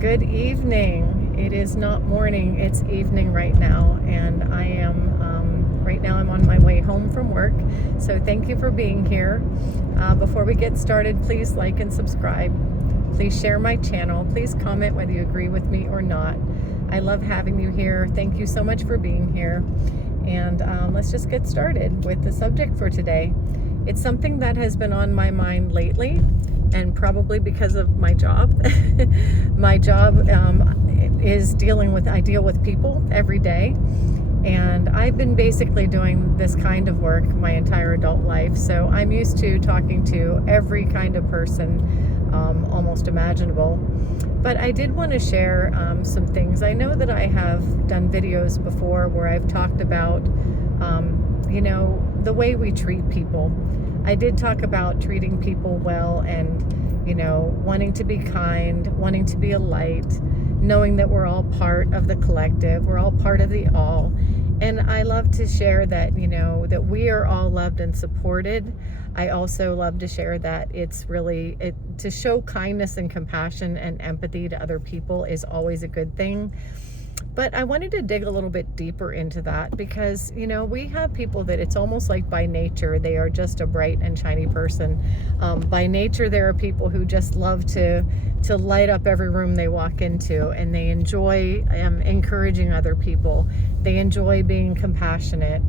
Good evening. It is not morning, it's evening right now, and I am right now I'm on my way home from work. So thank you for being here. Before we get started, please like and subscribe. Please share my channel. Please comment whether you agree with me or not. I love having you here. Thank you so much for being here. And let's just get started with the subject for today. It's something that has been on my mind lately, and probably because of my job. My job is I deal with people every day, and I've been basically doing this kind of work my entire adult life, so I'm used to talking to every kind of person almost imaginable. But I did want to share some things. I know that I have done videos before where I've talked about the way we treat people. I did talk about treating people well and, wanting to be kind, wanting to be a light, knowing that we're all part of the collective, we're all part of the all. And I love to share that, that we are all loved and supported. I also love to share that it's really, to show kindness and compassion and empathy to other people is always a good thing. But I wanted to dig a little bit deeper into that because, we have people that it's almost like by nature, they are just a bright and shiny person. By nature, there are people who just love to light up every room they walk into, and they enjoy encouraging other people. They enjoy being compassionate.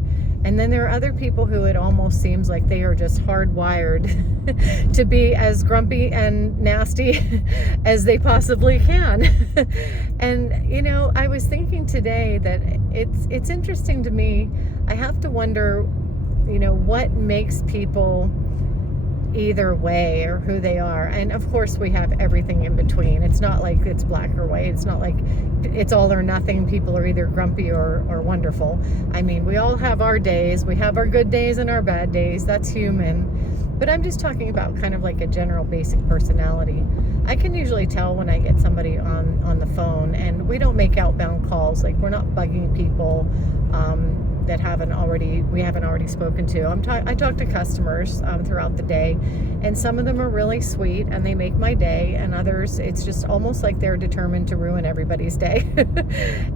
And then there are other people who it almost seems like they are just hardwired to be as grumpy and nasty as they possibly can. And, I was thinking today that it's interesting to me. I have to wonder, what makes people either way or who they are. And of course we have everything in between. It's not like it's black or white. It's not like it's all or nothing. People are either grumpy or wonderful. I mean, we all have our days. We have our good days and our bad days. That's human. But I'm just talking about kind of like a general basic personality. I can usually tell when I get somebody on the phone, and we don't make outbound calls. Like, we're not bugging people that we haven't already spoken to. I talk to customers throughout the day, and some of them are really sweet and they make my day, and others it's just almost like they're determined to ruin everybody's day.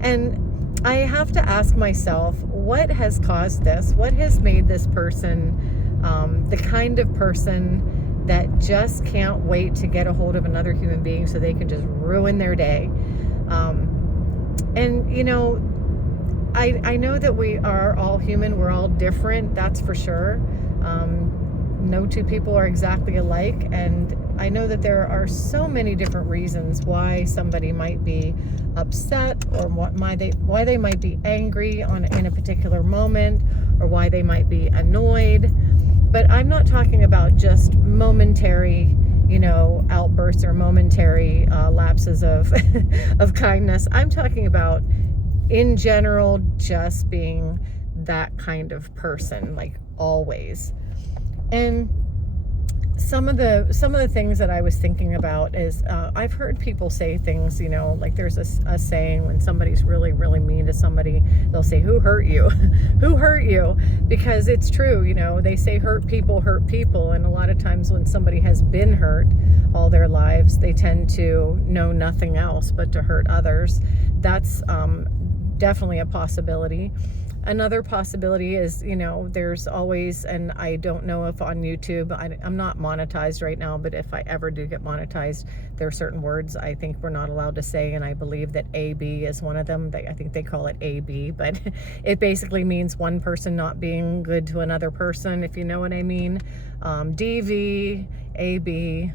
And I have to ask myself, what has caused this? What has made this person the kind of person that just can't wait to get a hold of another human being so they can just ruin their day? I know that we are all human. We're all different. That's for sure. No two people are exactly alike. And I know that there are so many different reasons why somebody might be upset, or why they might be angry in a particular moment, or why they might be annoyed. But I'm not talking about just momentary, outbursts or momentary lapses of of kindness. I'm talking about, in general, just being that kind of person, like always. And some of the things that I was thinking about is I've heard people say things, like there's a saying when somebody's really, really mean to somebody, they'll say, "Who hurt you?" Who hurt you? Because it's true, they say hurt people, and a lot of times when somebody has been hurt all their lives, they tend to know nothing else but to hurt others. That's definitely a possibility. Another possibility is, there's always, and I don't know if on YouTube, I'm not monetized right now, but if I ever do get monetized, there are certain words I think we're not allowed to say, and I believe that AB is one of them. I think they call it AB, but it basically means one person not being good to another person, if you know what I mean. DV, AB,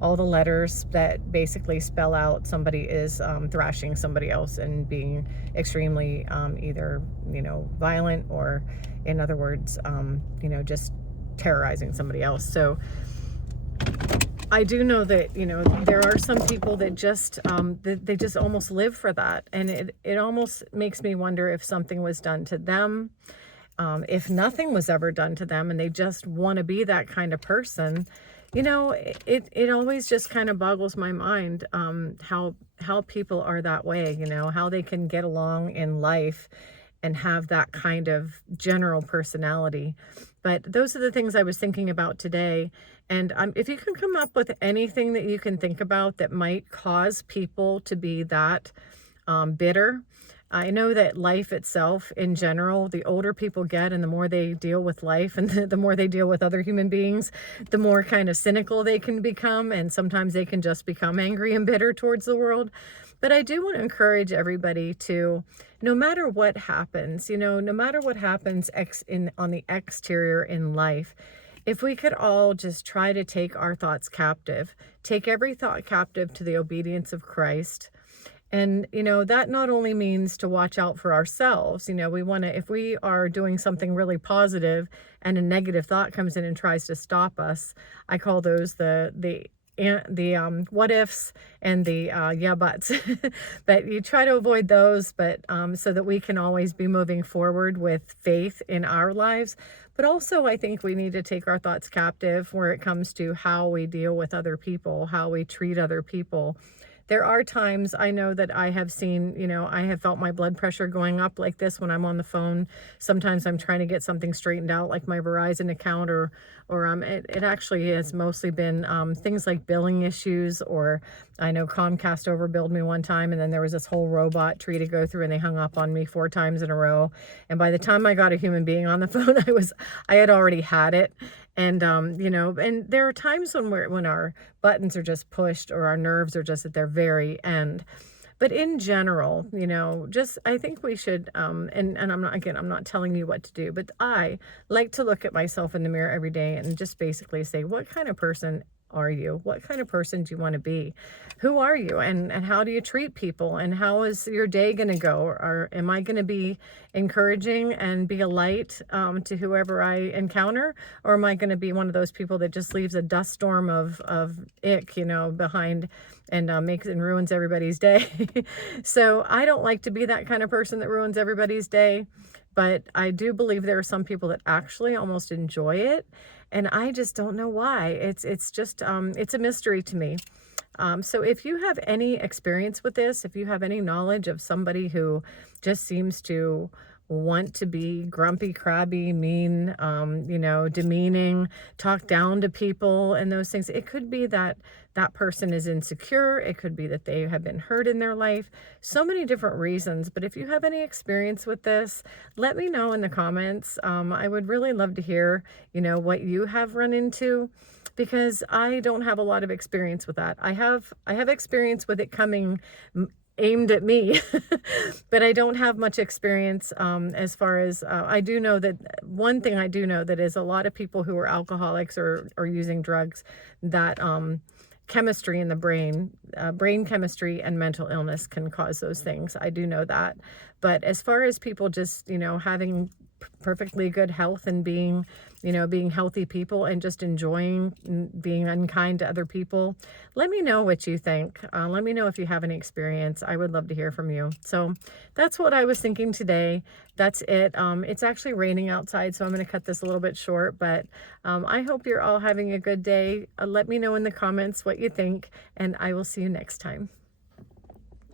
all the letters that basically spell out somebody is thrashing somebody else and being extremely either violent, or in other words just terrorizing somebody else. So I do know that there are some people that just they just almost live for that, and it almost makes me wonder if something was done to them. If nothing was ever done to them and they just want to be that kind of person, it always just kind of boggles my mind how people are that way, how they can get along in life and have that kind of general personality. But those are the things I was thinking about today. And if you can come up with anything that you can think about that might cause people to be that bitter. I know that life itself in general, the older people get and the more they deal with life and the more they deal with other human beings, the more kind of cynical they can become. And sometimes they can just become angry and bitter towards the world. But I do want to encourage everybody to, no matter what happens, no matter what happens on the exterior in life, if we could all just try to take our thoughts captive, take every thought captive to the obedience of Christ. And, that not only means to watch out for ourselves, we want to, if we are doing something really positive and a negative thought comes in and tries to stop us, I call those the what ifs and the yeah buts. But you try to avoid those, but so that we can always be moving forward with faith in our lives. But also I think we need to take our thoughts captive where it comes to how we deal with other people, how we treat other people. There are times I know that I have seen, I have felt my blood pressure going up like this when I'm on the phone. Sometimes I'm trying to get something straightened out, like my Verizon account, or it actually has mostly been things like billing issues, or I know Comcast overbilled me one time, and then there was this whole robot tree to go through, and they hung up on me 4 times in a row. And by the time I got a human being on the phone, I had already had it. And, and there are times when our buttons are just pushed or our nerves are just at their very end. But in general, I think we should, and I'm not telling you what to do, but I like to look at myself in the mirror every day and just basically say, what kind of person are you? What kind of person do you want to be? Who are you? And how do you treat people? And how is your day going to go? Or am I going to be encouraging and be a light to whoever I encounter? Or am I going to be one of those people that just leaves a dust storm of ick, behind and makes and ruins everybody's day? So I don't like to be that kind of person that ruins everybody's day. But I do believe there are some people that actually almost enjoy it. And I just don't know why. It's just, it's a mystery to me. So if you have any experience with this, if you have any knowledge of somebody who just seems to want to be grumpy, crabby, mean, demeaning, talk down to people and those things, it could be that that person is insecure. It could be that they have been hurt in their life. So many different reasons. But if you have any experience with this, let me know in the comments. I would really love to hear, what you have run into, because I don't have a lot of experience with that. I have experience with it coming aimed at me, but I don't have much experience as far as I do know that one thing I do know that is a lot of people who are alcoholics or using drugs, that chemistry in the brain chemistry and mental illness can cause those things. I do know that. But as far as people just, having perfectly good health and being healthy people and just enjoying being unkind to other people, let me know what you think. Let me know if you have any experience. I would love to hear from you. So that's what I was thinking today. That's it. It's actually raining outside, so I'm going to cut this a little bit short, but I hope you're all having a good day. Let me know in the comments what you think, and I will see you next time.